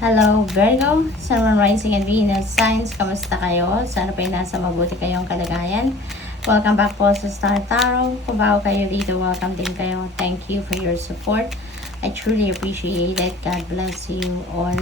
Hello, Virgo, Sun, Moon, Rising, and Venus signs. Kamusta kayo? Sana pa nasa mabuti kayong kalagayan. Welcome back po sa Star Tarot. Kung bago kayo dito, welcome din kayo. Thank you for your support. I truly appreciate it. God bless you all.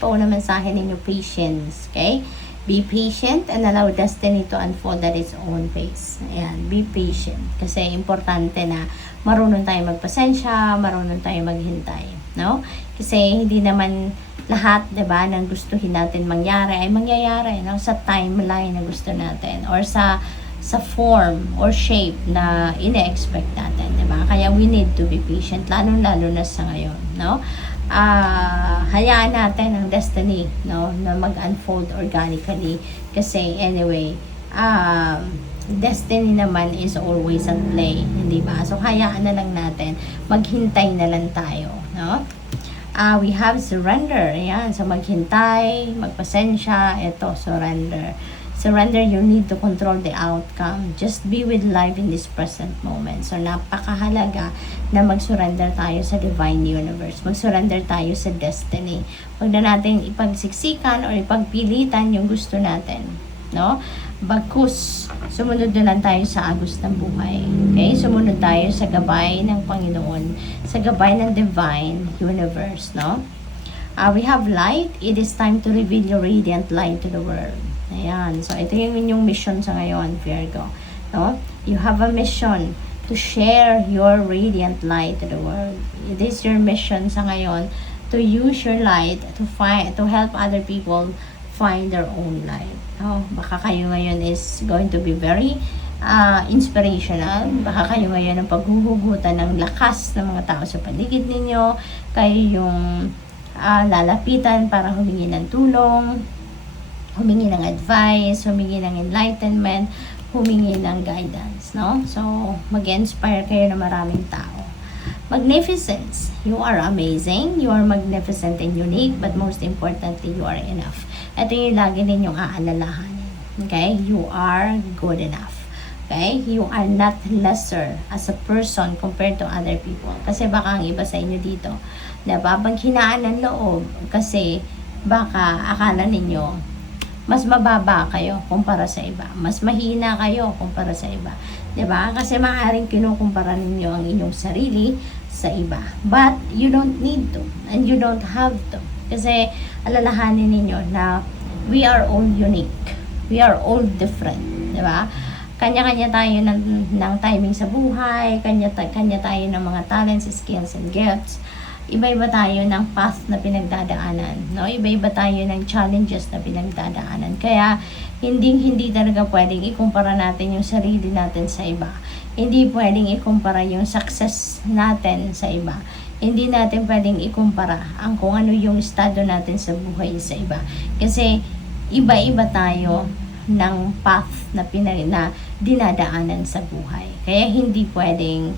Pauna mensahe ninyo, patience. Okay? Be patient and allow destiny to unfold at its own pace. Ayan, be patient. Kasi importante na marunong tayo magpasensya, marunong tayo maghintay. No? Kasi hindi naman lahat, 'di ba, ng gustuhin natin mangyari ay mangyayari, no, sa timeline na gusto natin or sa form or shape na ine-expect natin, 'di ba? Kaya we need to be patient lalo na sa ngayon, no? Hayaan natin ang destiny, no, na mag-unfold organically kasi anyway, destiny naman is always at play, hindi ba? So hayaan na lang natin, maghintay na lang tayo, no? We have surrender. Ayan. So, maghintay, magpasensya. Ito, surrender. Surrender, you need to control the outcome. Just be with life in this present moment. So, napakahalaga na mag-surrender tayo sa divine universe. Mag-surrender tayo sa destiny. Huwag na natin ipagsiksikan or ipagpilitan yung gusto natin. No? Bagkus, sumunod na lang tayo sa agos ng buhay. Okay? Sumunod tayo sa gabay ng Panginoon, sa gabay ng divine universe, no? We have light. It is time to reveal your radiant light to the world. Ayan. So, ito yung inyong mission sa ngayon, Virgo. No? You have a mission to share your radiant light to the world. It is your mission sa ngayon to use your light to help other people find their own light. Oh, baka kayo ngayon is going to be very inspirational. Baka kayo ngayon ang paghuhugutan ng lakas ng mga tao sa paligid ninyo. Kayo yung lalapitan para humingi ng tulong, humingi ng advice, humingi ng enlightenment, humingi ng guidance, no? So, mag-inspire kayo ng maraming tao. Magnificence. You are amazing. You are magnificent and unique, but most importantly, you are enough. Ito yung lagi ninyong aalalahanin. Okay? You are good enough. Okay? You are not lesser as a person compared to other people. Kasi baka ang iba sa inyo dito, napapaghinaan ng loob kasi baka akala ninyo mas mababa kayo kumpara sa iba. Mas mahina kayo kumpara sa iba. 'Di ba? Kasi maaaring kinukumpara ninyo ang inyong sarili sa iba. But you don't need to and you don't have to. Kasi alalahanin ninyo na we are all unique. We are all different. Di ba? Kanya-kanya tayo ng timing sa buhay. Kanya tayo ng mga talents, skills, and gifts. Iba-iba tayo ng path na pinagdadaanan. No? Iba-iba tayo ng challenges na pinagdadaanan. Kaya, hindi talaga pwedeng ikumpara natin yung sarili natin sa iba. Hindi pwedeng ikumpara yung success natin sa iba. Hindi natin pwedeng ikumpara ang kung ano yung estado natin sa buhay sa iba. Kasi iba-iba tayo ng path na dinadaanan sa buhay. Kaya hindi pwedeng,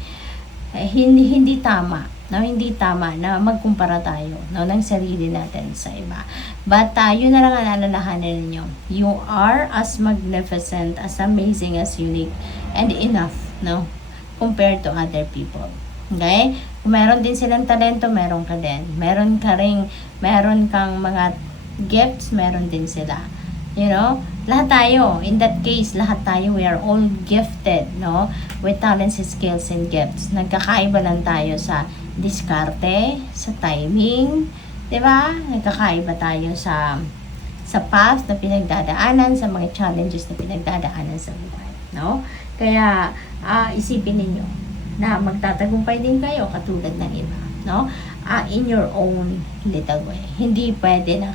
hindi tama, no? Hindi tama na magkumpara tayo, no, ng sarili natin sa iba. But yun na lang ang alalahanin ninyo. You are as magnificent, as amazing, as unique, and enough, no, compared to other people. Okay? Kung meron din silang talento, meron ka din. Meron kang mga gifts, meron din sila. You know? Lahat tayo, in that case, lahat tayo, we are all gifted, no? With talents, skills, and gifts. Nagkakaiba lang tayo sa diskarte, sa timing, di ba? Nagkakaiba tayo sa path na pinagdadaanan, sa mga challenges na pinagdadaanan sa buhay, no? Kaya, isipin ninyo, na magtatagumpay din kayo katulad ng iba, no? In your own little way. Hindi pwede na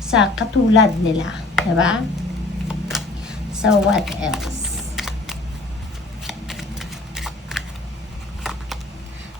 sa katulad nila, 'di ba? So what else?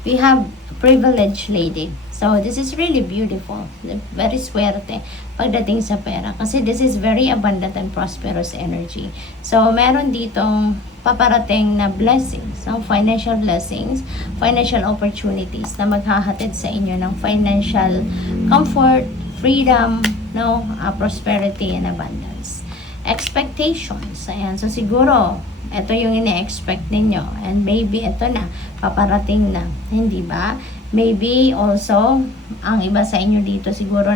We have privileged lady. So this is really beautiful. Very swerte pagdating sa pera kasi this is very abundant and prosperous energy. So meron ditong paparating na blessings, no? Financial blessings, financial opportunities na maghahatid sa inyo ng financial comfort, freedom, no? Prosperity and abundance. Expectations. Ayan. So siguro ito yung ine-expect ninyo and maybe ito na paparating na, hindi ba? Maybe also, ang iba sa inyo dito siguro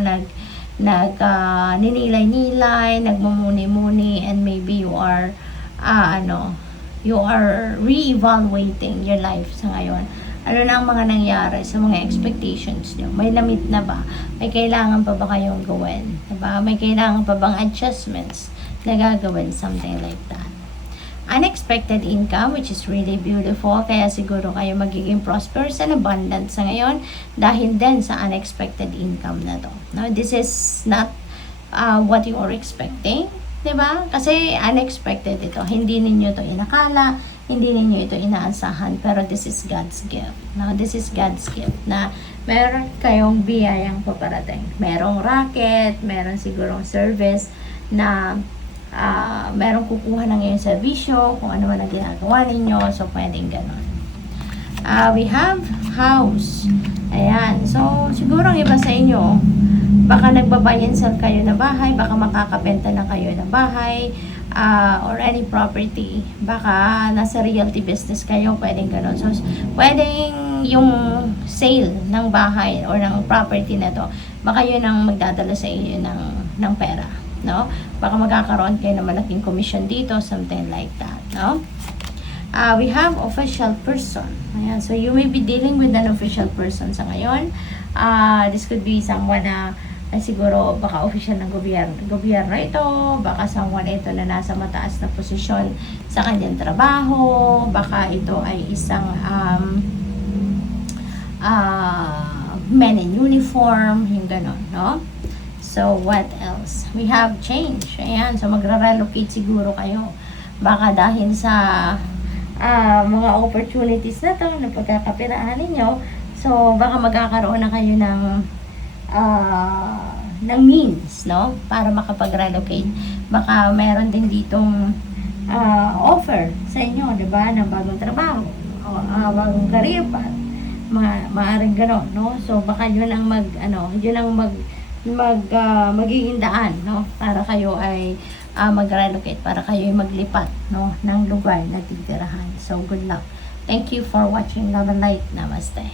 ninilay-nilay, nagmumuni-muni, and maybe you are you are re-evaluating your life sa ngayon. Ano na ang mga nangyari sa mga expectations nyo? May na-meet na ba? May kailangan pa ba kayong gawin? Diba? May kailangan pa bang adjustments na gagawin? Something like that. Unexpected income, which is really beautiful. Kaya siguro kayo magiging prosperous and abundant sa ngayon dahil din sa unexpected income na to. No, this is not what you are expecting. Diba? Kasi unexpected ito. Hindi ninyo to inakala, hindi ninyo ito inaasahan, pero this is God's gift. No, this is God's gift na meron kayong biyayang paparating. Merong racket, meron sigurong service na merong kukuha ng iyong servisyo, kung ano man ang ginagawa ninyo, so pwedeng ganon. We have house. Ayan, so siguro ang iba sa inyo, baka nagbabuy and sell kayo ng bahay, baka makakabenta na kayo ng bahay, or any property, baka nasa realty business kayo, pwedeng ganon. So pwedeng yung sale ng bahay or ng property na to, baka yun ang magdadala sa inyo ng pera. No? Baka magkakaroon kayo ng malaking commission dito, something like that, no? We have official person. Ayan, so you may be dealing with an official person sa ngayon. This could be someone na siguro baka official ng gobyerno ito, baka someone ito na nasa mataas na posisyon sa kanyang trabaho, baka ito ay isang men in uniform, yung ganon, no? So, what else? We have change. Ayan. So, magre-relocate siguro kayo. Baka dahil sa mga opportunities na to, na pagkakapiraan ninyo, so, baka magkakaroon na kayo ng means, no? Para makapag-relocate. Baka meron din ditong offer sa inyo, diba? Ng bagong trabaho, bagong career path. Maaring gano'n, no? So, baka yun ang magiging daan, no, para kayo ay mag-relocate, para kayo ay maglipat, no, ng lugar na titirahan. So good luck. Thank you for watching. Love and light. Namaste.